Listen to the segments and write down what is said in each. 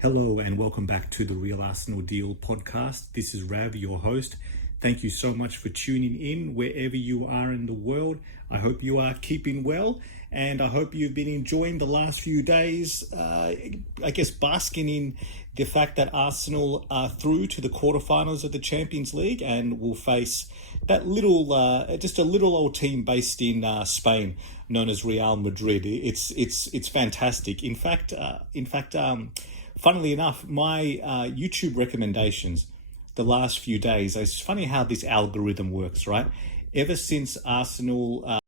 Hello and welcome back to the Real Arsenal Deal podcast. This is Rav, your host. Thank you so much for tuning in wherever you are in the world. I hope you are keeping well and I hope you've been enjoying the last few days, basking in the fact that Arsenal are through to the quarterfinals of the Champions League and will face that just a little old team based in Spain known as Real Madrid. It's fantastic. In fact, funnily enough, my YouTube recommendations the last few days, it's funny how this algorithm works, right? Ever since Arsenal,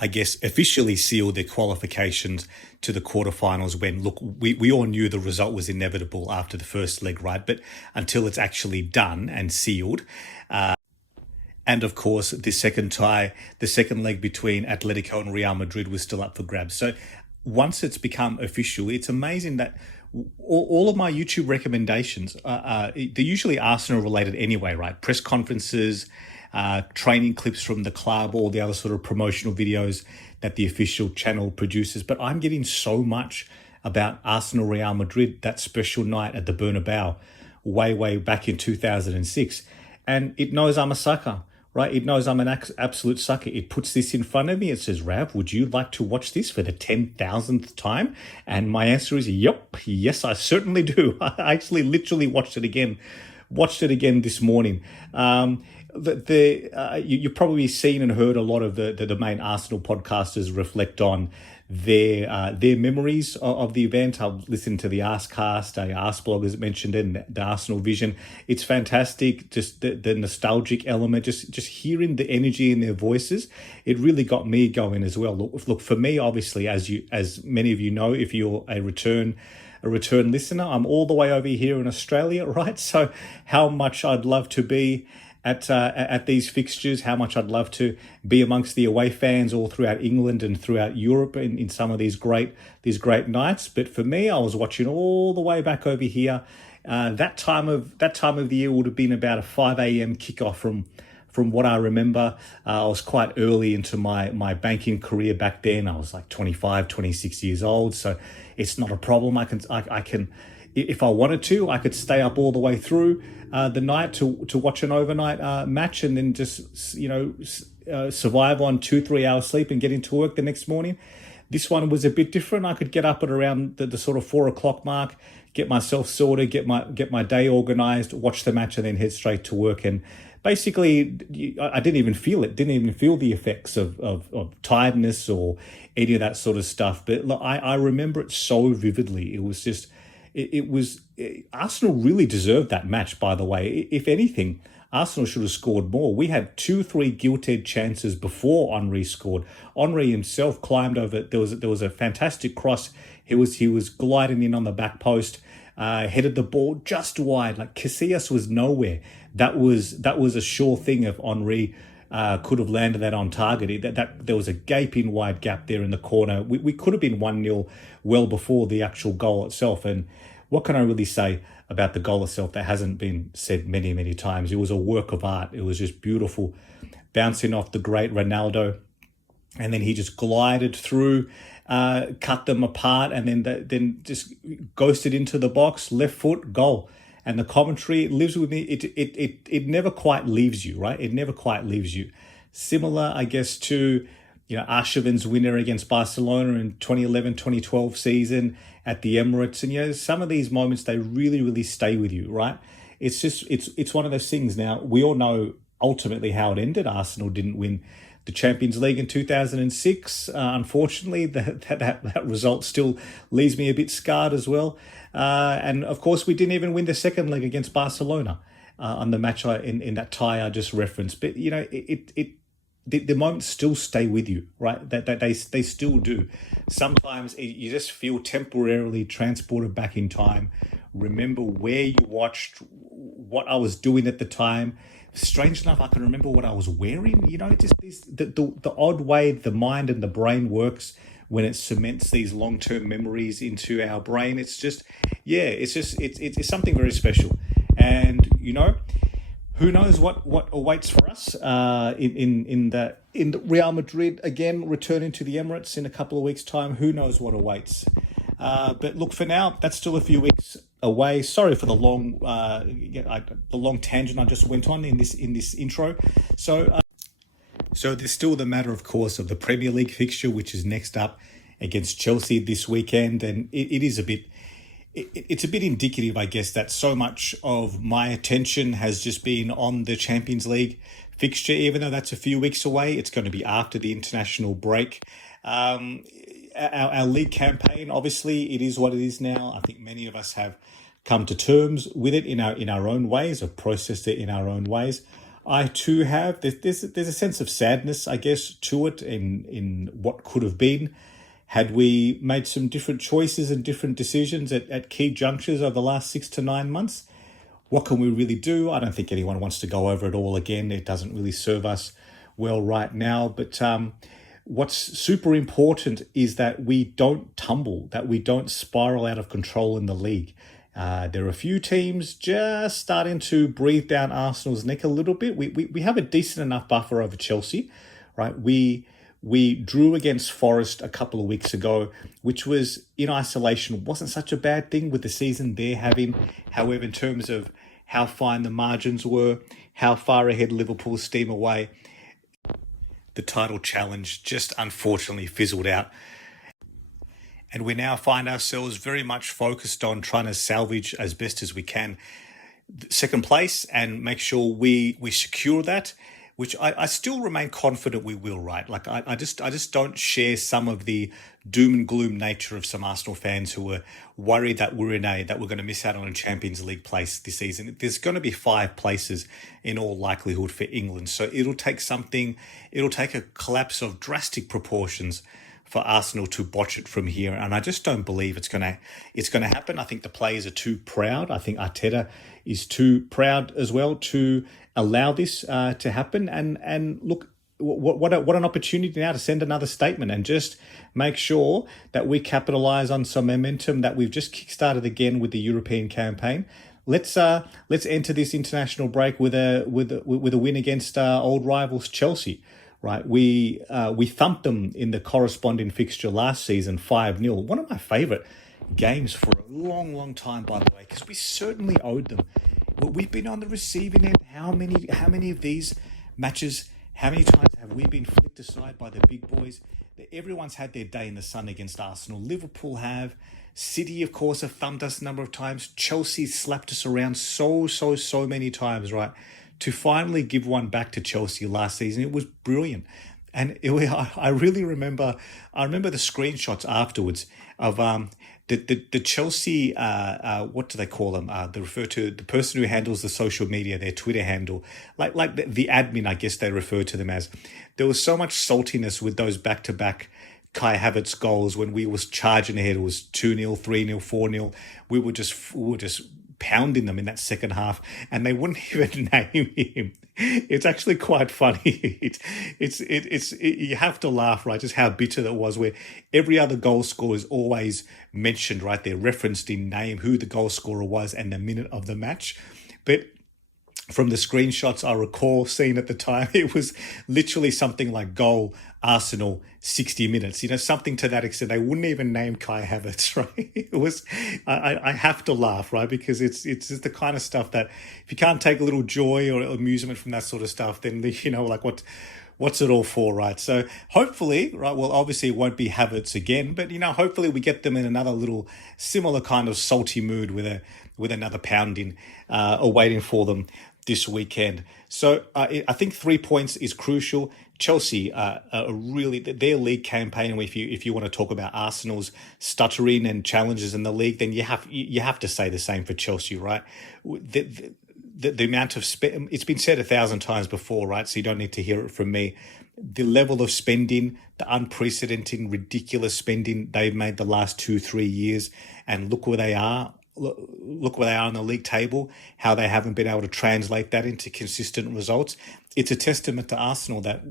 officially sealed their qualifications to the quarterfinals when, look, we all knew the result was inevitable after the first leg, right? But until it's actually done and sealed, and of course, the second leg between Atletico and Real Madrid was still up for grabs. So once it's become official, it's amazing that all of my YouTube recommendations, they're usually Arsenal related anyway, right? Press conferences, training clips from the club, all the other sort of promotional videos that the official channel produces. But I'm getting so much about Arsenal Real Madrid, that special night at the Bernabeu, way back in 2006. And it knows I'm a sucker. Right, it knows I'm an absolute sucker. It puts this in front of me. It says, Rav, would you like to watch this for the 10,000th time? And my answer is, yes, I certainly do. I actually literally watched it again this morning. You've probably seen and heard a lot of the main Arsenal podcasters reflect on their memories of the event. I've listened to the Arscast, Arsblog as mentioned, and the Arsenal Vision. It's fantastic, just the nostalgic element, just hearing the energy in their voices. It really got me going as well. Look, for me, obviously, as many of you know, if you're a return listener, I'm all the way over here in Australia, right? So how much I'd love to be at these fixtures, how much I'd love to be amongst the away fans all throughout England and throughout Europe in some of these great nights. But for me, I was watching all the way back over here. That time of the year would have been about a 5 a.m. kickoff from what I remember. I was quite early into my banking career back then. I was like 25, 26 years old. So it's not a problem. I can, if I wanted to, I could stay up all the way through the night to watch an overnight match and then just, survive on 2-3 hours sleep and get into work the next morning. This one was a bit different. I could get up at around the sort of 4 o'clock mark, get myself sorted, get my day organized, watch the match and then head straight to work. And basically, I didn't even feel it, didn't even feel the effects of tiredness or any of that sort of stuff. But look, I remember it so vividly. It was just, Arsenal really deserved that match, by the way. If anything, Arsenal should have scored more. We had 2-3 gilt-edged chances before Henry scored. Henry himself climbed over. There was a fantastic cross. He was gliding in on the back post, headed the ball just wide. Like Casillas was nowhere. That was a sure thing if Henry could have landed that on target. That there was a gaping wide gap there in the corner. We could have been 1-0 well before the actual goal itself. And what can I really say about the goal itself that hasn't been said many, many times? It was a work of art. It was just beautiful, bouncing off the great Ronaldo. And then he just glided through, cut them apart, and then just ghosted into the box, left foot, goal. And the commentary lives with me. It never quite leaves you, right? It never quite leaves you. Similar, I guess, to Arshavin's winner against Barcelona in 2011-2012 season at the Emirates. And some of these moments, they really, really stay with you, right? It's just it's one of those things. Now, we all know ultimately how it ended. Arsenal didn't win the Champions League in 2006. Unfortunately, that result still leaves me a bit scarred as well. And of course, we didn't even win the second leg against Barcelona on the match in that tie I just referenced. But the moments still stay with you, right? That they still do. Sometimes you just feel temporarily transported back in time. Remember where you watched, what I was doing at the time. Strange enough, I can remember what I was wearing. Just the odd way the mind and the brain works when it cements these long-term memories into our brain. It's something very special. And who knows what awaits for us in the Real Madrid again returning to the Emirates in a couple of weeks' time. Who knows what awaits? But look, for now, that's still a few weeks away. Sorry for the long tangent I just went on in this intro. So there's still the matter, of course, of the Premier League fixture, which is next up against Chelsea this weekend, and it is a bit. It's a bit indicative, I guess, that so much of my attention has just been on the Champions League fixture, even though that's a few weeks away. It's going to be after the international break. Our league campaign, obviously, it is what it is now. I think many of us have come to terms with it in our own ways, or processed it in our own ways. I too have. There's a sense of sadness, I guess, to it in what could have been had we made some different choices and different decisions at key junctures over the last 6 to 9 months. What can we really do? I don't think anyone wants to go over it all again. It doesn't really serve us well right now. But what's super important is that we don't tumble, that we don't spiral out of control in the league. There are a few teams just starting to breathe down Arsenal's neck a little bit. We have a decent enough buffer over Chelsea, right? We drew against Forest a couple of weeks ago, which was in isolation wasn't such a bad thing with the season they're having. However, in terms of how fine the margins were, how far ahead Liverpool steam away, the title challenge just unfortunately fizzled out. And we now find ourselves very much focused on trying to salvage as best as we can second place and make sure we secure that, which I still remain confident we will, right? Like I just don't share some of the doom and gloom nature of some Arsenal fans who were worried that we're going to miss out on a Champions League place this season. There's going to be 5 places in all likelihood for England. So it'll take a collapse of drastic proportions for Arsenal to botch it from here, and I just don't believe it's gonna happen. I think the players are too proud. I think Arteta is too proud as well to allow this to happen. And look, what an opportunity now to send another statement and just make sure that we capitalise on some momentum that we've just kickstarted again with the European campaign. Let's enter this international break with a win against old rivals Chelsea. Right, we thumped them in the corresponding fixture last season, 5-0. One of my favourite games for a long, long time, by the way, because we certainly owed them. We've been on the receiving end. How many of these matches? How many times have we been flicked aside by the big boys? Everyone's had their day in the sun against Arsenal. Liverpool have. City, of course, have thumped us a number of times. Chelsea slapped us around so many times, right? To finally give one back to Chelsea last season, it was brilliant. And I really remember the screenshots afterwards of the Chelsea, what do they call them? They refer to the person who handles the social media, their Twitter handle, like the admin, I guess they refer to them as. There was so much saltiness with those back-to-back Kai Havertz goals when we was charging ahead. It was 2-0, 3-0, 4-0. We were just pounding them in that second half, and they wouldn't even name him. It's actually quite funny. It's you have to laugh, right? Just how bitter that was, where every other goal scorer is always mentioned, right? They're referenced in name, who the goal scorer was and the minute of the match. But from the screenshots I recall seeing at the time, it was literally something like goal Arsenal 60 minutes, something to that extent. They wouldn't even name Kai Havertz, right? It was, I have to laugh, right? Because it's just the kind of stuff that if you can't take a little joy or amusement from that sort of stuff, then, like what's it all for, right? So hopefully, right, well, obviously it won't be Havertz again, but, hopefully we get them in another little similar kind of salty mood with another pounding awaiting for them this weekend. So I think 3 points is crucial. Chelsea are really their league campaign. If you want to talk about Arsenal's stuttering and challenges in the league, then you have to say the same for Chelsea, right? The amount of it's been said 1,000 times before, right? So you don't need to hear it from me. The level of spending, the unprecedented, ridiculous spending they've made the last 2-3 years, and look where they are. Look where they are on the league table, how they haven't been able to translate that into consistent results. It's a testament to Arsenal that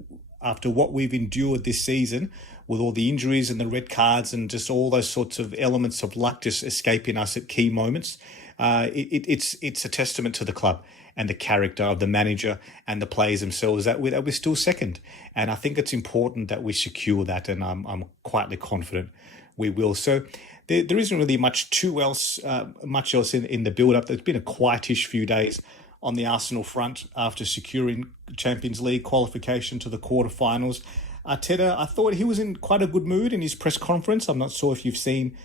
after what we've endured this season, with all the injuries and the red cards and just all those sorts of elements of luck just escaping us at key moments, it's a testament to the club and the character of the manager and the players themselves that we're still second. And I think it's important that we secure that, and I'm quietly confident we will. So there isn't really much else in the build-up. There's been a quietish few days on the Arsenal front after securing Champions League qualification to the quarterfinals. Arteta, I thought he was in quite a good mood in his press conference. I'm not sure if you've seen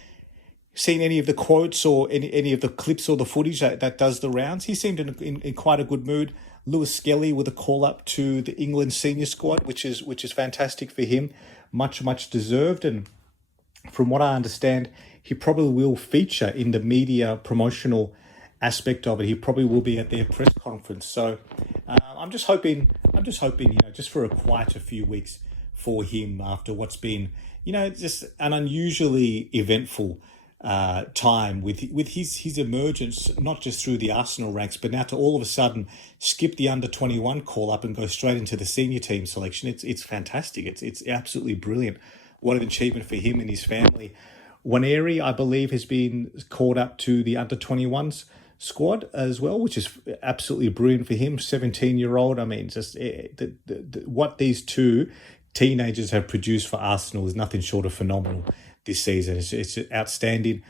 any of the quotes or any of the clips or the footage that does the rounds. He seemed in quite a good mood. Lewis Skelly with a call up to the England senior squad, which is fantastic for him, much deserved. And from what I understand, he probably will feature in the media promotional aspect of it. He probably will be at their press conference. So I'm just hoping, just for a quieter few weeks for him after what's been, just an unusually eventful time with his emergence, not just through the Arsenal ranks, but now to all of a sudden skip the under-21 call up and go straight into the senior team selection. It's fantastic. It's absolutely brilliant. What an achievement for him and his family. Waneri, I believe, has been called up to the under-21s squad as well, which is absolutely brilliant for him. 17-year-old. I mean, just what these two teenagers have produced for Arsenal is nothing short of phenomenal this season. It's outstanding.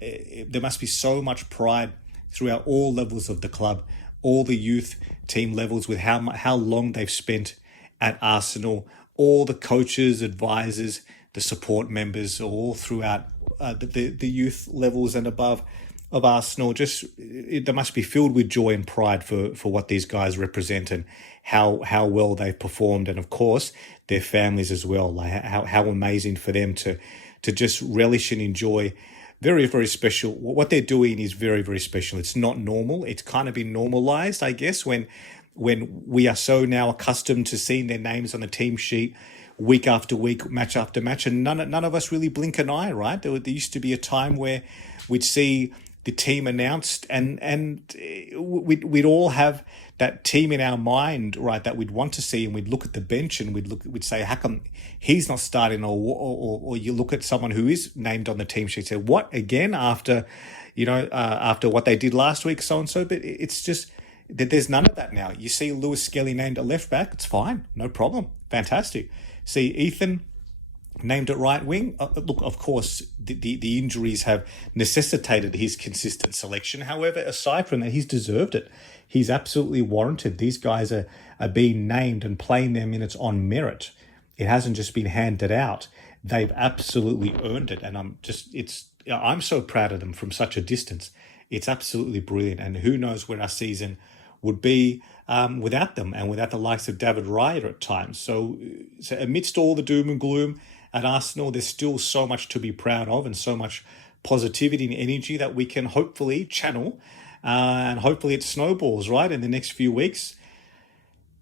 There must be so much pride throughout all levels of the club, all the youth team levels, with how long they've spent at Arsenal, all the coaches, advisors, the support members, all throughout the youth levels and above of Arsenal. They must be filled with joy and pride for what these guys represent and how well they've performed, and of course their families as well. Like how amazing for them to just relish and enjoy. Very, very special. What they're doing is very, very special. It's not normal. It's kind of been normalized, I guess, when we are so now accustomed to seeing their names on the team sheet week after week, match after match, and none of us really blink an eye, right? There used to be a time where we'd see the team announced and we'd all have that team in our mind, right, that we'd want to see, and we'd look at the bench and we'd say, how come he's not starting? Or you look at someone who is named on the team sheet, say, what, again, after what they did last week, so and so. But it's just that there's none of that now. You see Lewis Skelly named a left back, it's fine, no problem, fantastic. See Ethan named at right wing. Look, of course, the injuries have necessitated his consistent selection. However, aside from that, he's deserved it. He's absolutely warranted. These guys are being named and playing their minutes on merit. It hasn't just been handed out. They've absolutely earned it. And I'm so proud of them from such a distance. It's absolutely brilliant. And who knows where our season would be without them and without the likes of David Raya at times. So amidst all the doom and gloom at Arsenal, there's still so much to be proud of and so much positivity and energy that we can hopefully channel, and hopefully it snowballs, right, in the next few weeks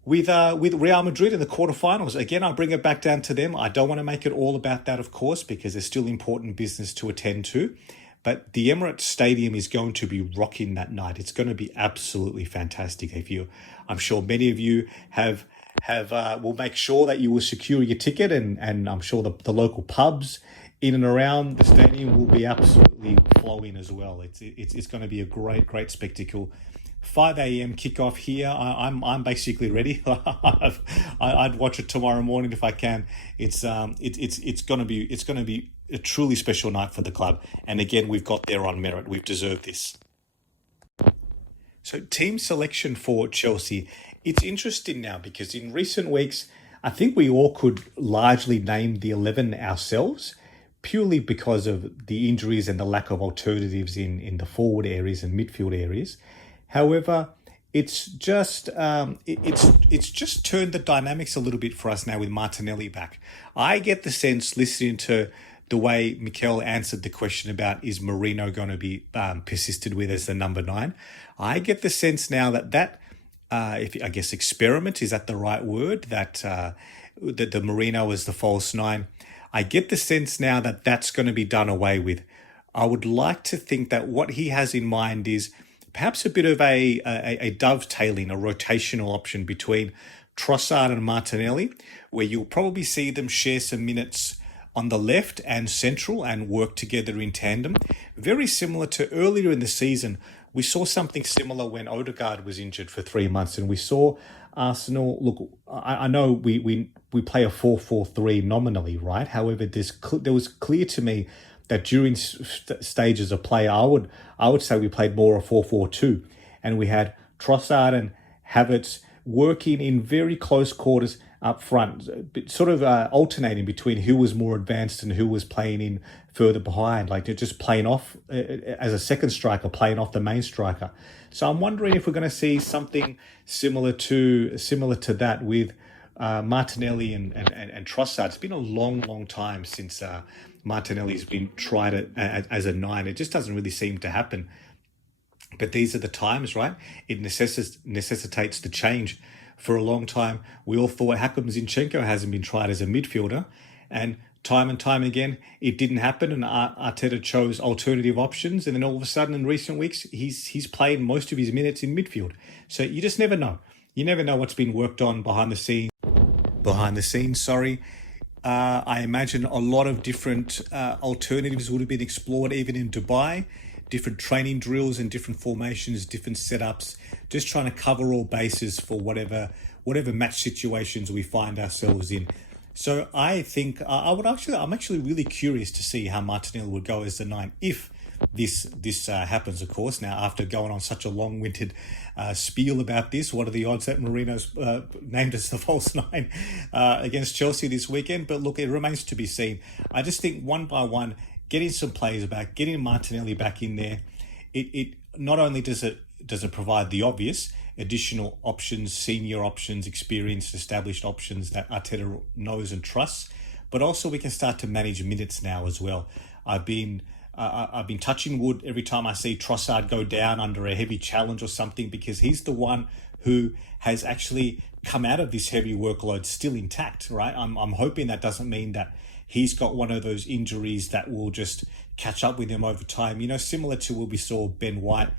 with Real Madrid in the quarterfinals. Again, I bring it back down to them. I don't want to make it all about that, of course, because there's still important business to attend to. But the Emirates Stadium is going to be rocking that night. It's going to be absolutely fantastic. I'm sure many of you will make sure that you will secure your ticket, and I'm sure the local pubs in and around the stadium will be absolutely flowing as well. It's going to be a great spectacle. 5 a.m. kickoff here. I'm basically ready. I'd watch it tomorrow morning if I can. It's going to be a truly special night for the club. And again, we've got there on merit. We've deserved this. So team selection for Chelsea. It's interesting now because in recent weeks, I think we all could largely name the 11 ourselves, purely because of the injuries and the lack of alternatives in the forward areas and midfield areas. However, it's just turned the dynamics a little bit for us now with Martinelli back. I get the sense, listening to the way Mikel answered the question about is Merino going to be persisted with as the number 9, I get the sense now that experiment, is that the right word, that the Merino is the false 9. I get the sense now that that's going to be done away with. I would like to think that what he has in mind is perhaps a bit of a dovetailing, a rotational option between Trossard and Martinelli, where you'll probably see them share some minutes on the left and central and work together in tandem. Very similar to earlier in the season, we saw something similar when Odegaard was injured for 3 months, and we saw Arsenal, look, I know we play a 4-4-3 nominally, right? However, there was clear to me that during stages of play, I would say we played more a 4-4-2, and we had Trossard and Havertz working in very close quarters up front, sort of alternating between who was more advanced and who was playing in further behind, like they're just playing off as a second striker, playing off the main striker. So I'm wondering if we're going to see something similar to that with Martinelli and Trossard. It's been a long time since Martinelli's been tried as a 9. It just doesn't really seem to happen. But these are the times, right? It necessitates the change. For a long time, we all thought, how come Zinchenko hasn't been tried as a midfielder? And time again, it didn't happen, and Arteta chose alternative options. And then all of a sudden, in recent weeks, he's played most of his minutes in midfield. So you just never know. You never know what's been worked on behind the scenes. I imagine a lot of different alternatives would have been explored, even in Dubai. Different training drills and different formations, different setups, just trying to cover all bases for whatever match situations we find ourselves in. So I think I'm actually really curious to see how Martinelli would go as the 9 if this happens, of course. Now, after going on such a long-winded spiel about this, what are the odds that Mourinho's named as the false 9 against Chelsea this weekend? But look, it remains to be seen. I just think one by one, getting some players back, getting Martinelli back in there, it not only does it provide the obvious additional options, senior options, experienced, established options that Arteta knows and trusts, but also we can start to manage minutes now as well. I've been touching wood every time I see Trossard go down under a heavy challenge or something, because he's the one who has actually come out of this heavy workload still intact, right? I'm hoping that doesn't mean that he's got one of those injuries that will just catch up with him over time. Similar to where we saw Ben White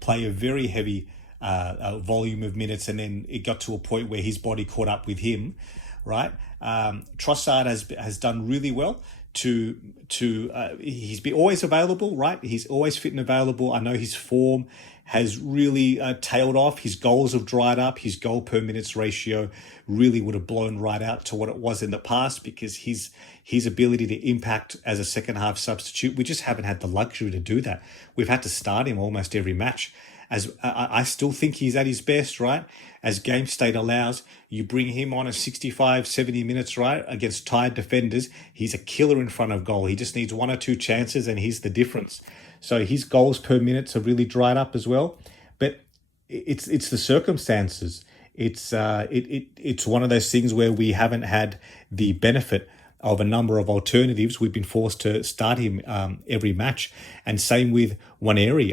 play a very heavy volume of minutes, and then it got to a point where his body caught up with him, right? Trossard has done really well. He's been always available, right? He's always fit and available. I know his form has really tailed off. His goals have dried up. His goal per minutes ratio really would have blown right out to what it was in the past, because his ability to impact as a second half substitute, we just haven't had the luxury to do that. We've had to start him almost every match. As I still think he's at his best, right? As game state allows, you bring him on at 65, 70 minutes, right? Against tired defenders, he's a killer in front of goal. He just needs one or two chances and he's the difference. So his goals per minute have really dried up as well. But it's the circumstances. It's one of those things where we haven't had the benefit of a number of alternatives. We've been forced to start him every match. And same with Waneri.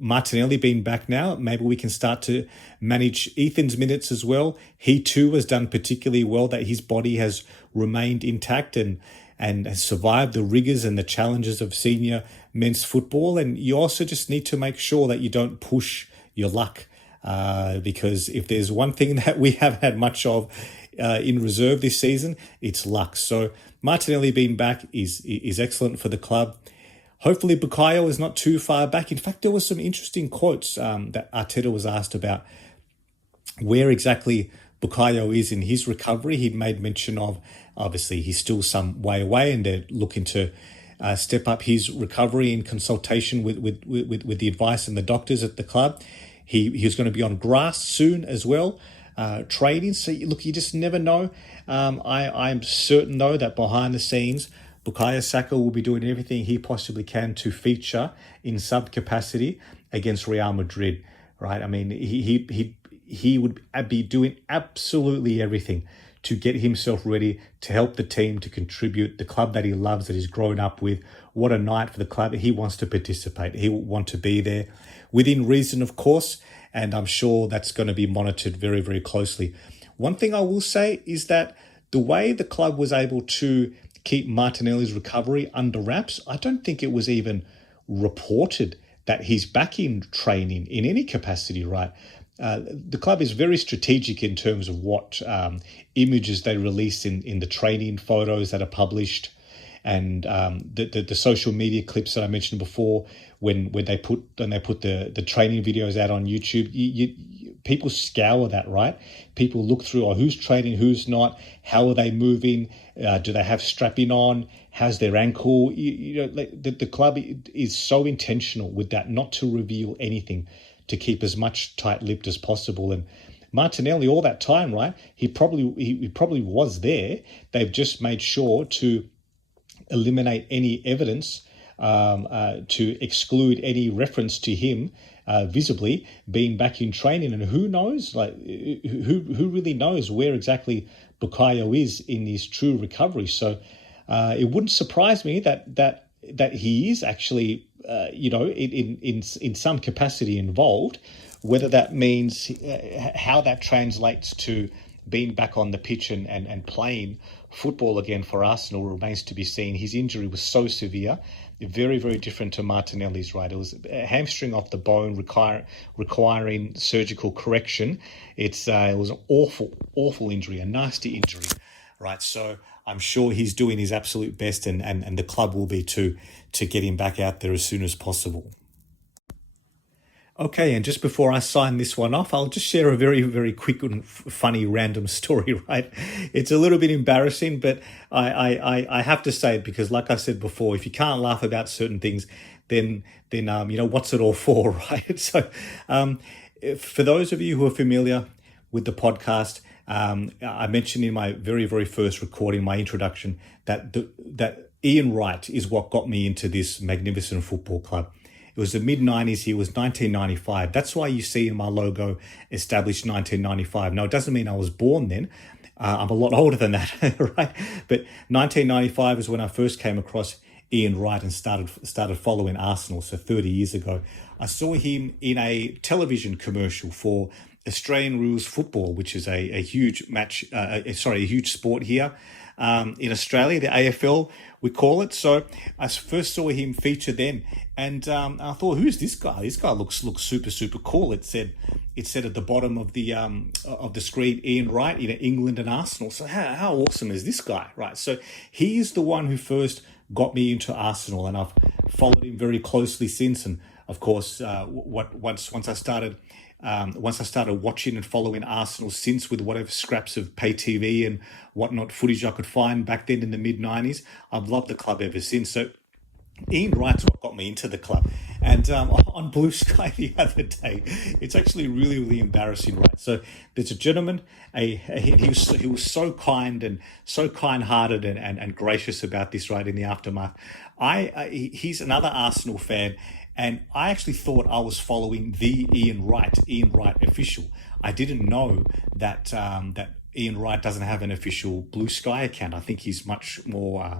Martinelli being back now, maybe we can start to manage Ethan's minutes as well. He too has done particularly well, that his body has remained intact and has survived the rigours and the challenges of senior men's football. And you also just need to make sure that you don't push your luck, because if there's one thing that we have had much of in reserve this season, it's luck. So Martinelli being back is excellent for the club. Hopefully Bukayo is not too far back. In fact, there was some interesting quotes that Arteta was asked about where exactly Bukayo is in his recovery. He'd made mention of, obviously, he's still some way away, and they're looking to step up his recovery in consultation with the advice and the doctors at the club. He was going to be on grass soon as well, training. So look, you just never know. I'm certain though that behind the scenes, Bukayo Saka will be doing everything he possibly can to feature in sub capacity against Real Madrid. Right? I mean, he would be doing absolutely everything to get himself ready to help the team, to contribute, the club that he loves, that he's grown up with. What a night for the club. He wants to participate. He will want to be there within reason, of course, and I'm sure that's going to be monitored very, very closely. One thing I will say is that the way the club was able to keep Martinelli's recovery under wraps, I don't think it was even reported that he's back in training in any capacity, right? The club is very strategic in terms of what images they release in the training photos that are published, and the social media clips that I mentioned before, when they put the training videos out on YouTube. people scour that, right? People look through, who's training, who's not, how are they moving, do they have strapping on, how's their ankle? The club is so intentional with that, not to reveal anything, to keep as much tight-lipped as possible. And Martinelli, all that time, right? He probably was there. They've just made sure to eliminate any evidence, to exclude any reference to him visibly being back in training. And who knows, who really knows where exactly Bukayo is in his true recovery. So it wouldn't surprise me that he is actually, in some capacity involved. Whether that means how that translates to being back on the pitch and playing football again for Arsenal remains to be seen. His injury was so severe, very, very different to Martinelli's, right? It was a hamstring off the bone requiring surgical correction. It was an awful injury, a nasty injury, right? So I'm sure he's doing his absolute best, and the club will be to get him back out there as soon as possible. Okay, and just before I sign this one off, I'll just share a very, very quick and funny random story, right? It's a little bit embarrassing, but I have to say it because, like I said before, if you can't laugh about certain things, then what's it all for, right? So for those of you who are familiar with the podcast, I mentioned in my very, very first recording, my introduction, that Ian Wright is what got me into this magnificent football club. It was the mid-90s. It was 1995. That's why you see in my logo, established 1995. Now, it doesn't mean I was born then. I'm a lot older than that, right? But 1995 is when I first came across Ian Wright and started following Arsenal, so 30 years ago. I saw him in a television commercial for Australian Rules Football, which is a huge a huge sport here in Australia, the AFL, we call it. So I first saw him feature then, and I thought, who's this guy? This guy looks super, super cool. It said at the bottom of the screen, Ian Wright, England and Arsenal. So how awesome is this guy, right? So he is the one who first got me into Arsenal, and I've followed him very closely since. And of course, once I started watching and following Arsenal since, with whatever scraps of pay TV and whatnot footage I could find back then in the mid-90s, I've loved the club ever since. So Ian Wright's what got me into the club. And on Blue Sky the other day, it's actually really, really embarrassing, right? So there's a gentleman, he was so kind and so kind-hearted and gracious about this, right, in the aftermath. He's another Arsenal fan, and I actually thought I was following the Ian Wright official. I didn't know that Ian Wright doesn't have an official Blue Sky account. I think he's much more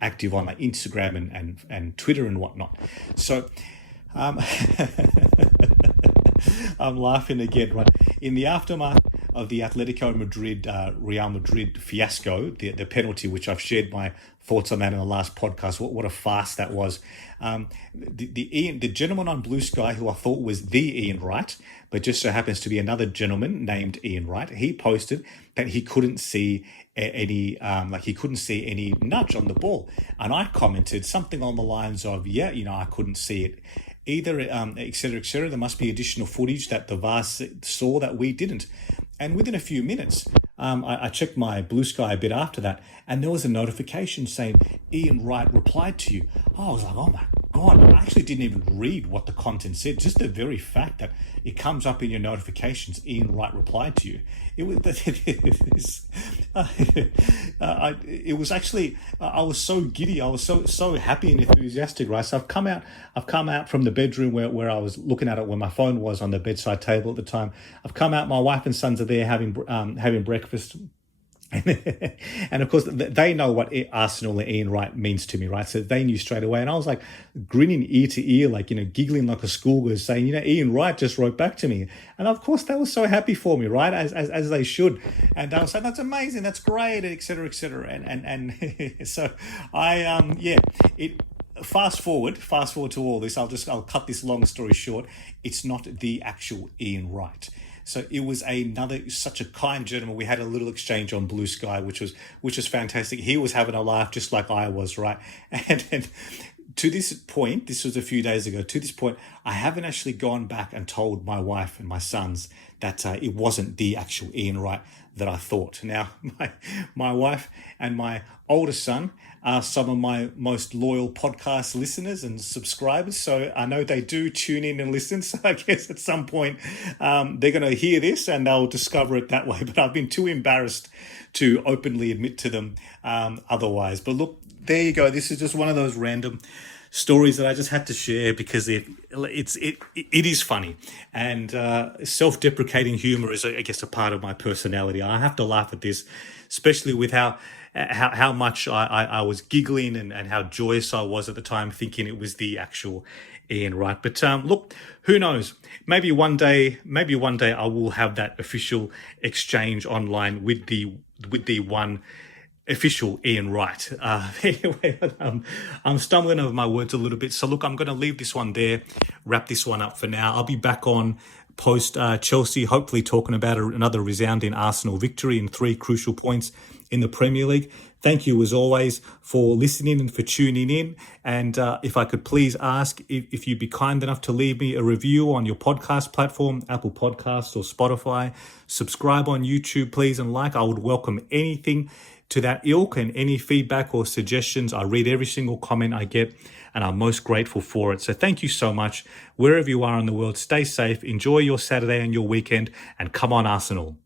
active on like Instagram and Twitter and whatnot. So I'm laughing again, right? In the aftermath of the Atletico Madrid, Real Madrid fiasco, the penalty, which I've shared my thoughts on that in the last podcast, what a farce that was. The gentleman on Blue Sky, who I thought was the Ian Wright, but just so happens to be another gentleman named Ian Wright, he posted that he couldn't see any nudge on the ball, and I commented something on the lines of, I couldn't see it either, et cetera, et cetera. There must be additional footage that the VAR saw that we didn't. And within a few minutes, I checked my Blue Sky a bit after that, and there was a notification saying Ian Wright replied to you. I was like, oh my God, I actually didn't even read what the content said. Just the very fact that it comes up in your notifications, Ian Wright replied to you. It was actually, I was so giddy. I was so happy and enthusiastic, right? So I've come out from the bedroom where I was looking at it, where my phone was on the bedside table at the time. I've come out, my wife and sons are there having breakfast. And of course, they know what Arsenal and Ian Wright means to me, right? So they knew straight away. And I was like grinning ear to ear, like, giggling like a schoolgirl, saying, Ian Wright just wrote back to me. And of course, they were so happy for me, right? As they should. And I was like, that's amazing, that's great, et cetera, et cetera. And so fast forward to all this. I'll cut this long story short. It's not the actual Ian Wright. So it was such a kind gentleman. We had a little exchange on Blue Sky, which was fantastic. He was having a laugh just like I was, right? And to this point, this was a few days ago, to this point, I haven't actually gone back and told my wife and my sons that it wasn't the actual Ian Wright that I thought. Now, my wife and my oldest son are some of my most loyal podcast listeners and subscribers. So I know they do tune in and listen. So I guess at some point they're going to hear this and they'll discover it that way. But I've been too embarrassed to openly admit to them otherwise. But look, there you go. This is just one of those random stories that I just had to share because it is funny, and self-deprecating humor is, I guess, a part of my personality. I have to laugh at this, especially with how much I was giggling and how joyous I was at the time, thinking it was the actual Ian Wright. But look, who knows? Maybe one day I will have that official exchange online with the one official Ian Wright. Anyway, I'm stumbling over my words a little bit. So look, I'm going to leave this one there, wrap this one up for now. I'll be back on post Chelsea, hopefully talking about another resounding Arsenal victory in 3 crucial points in the Premier League. Thank you as always for listening and for tuning in. And if I could please ask if you'd be kind enough to leave me a review on your podcast platform, Apple Podcasts or Spotify. Subscribe on YouTube, please, and like. I would welcome anything to that ilk, and any feedback or suggestions. I read every single comment I get and I'm most grateful for it. So thank you so much. Wherever you are in the world, stay safe, enjoy your Saturday and your weekend, and come on Arsenal.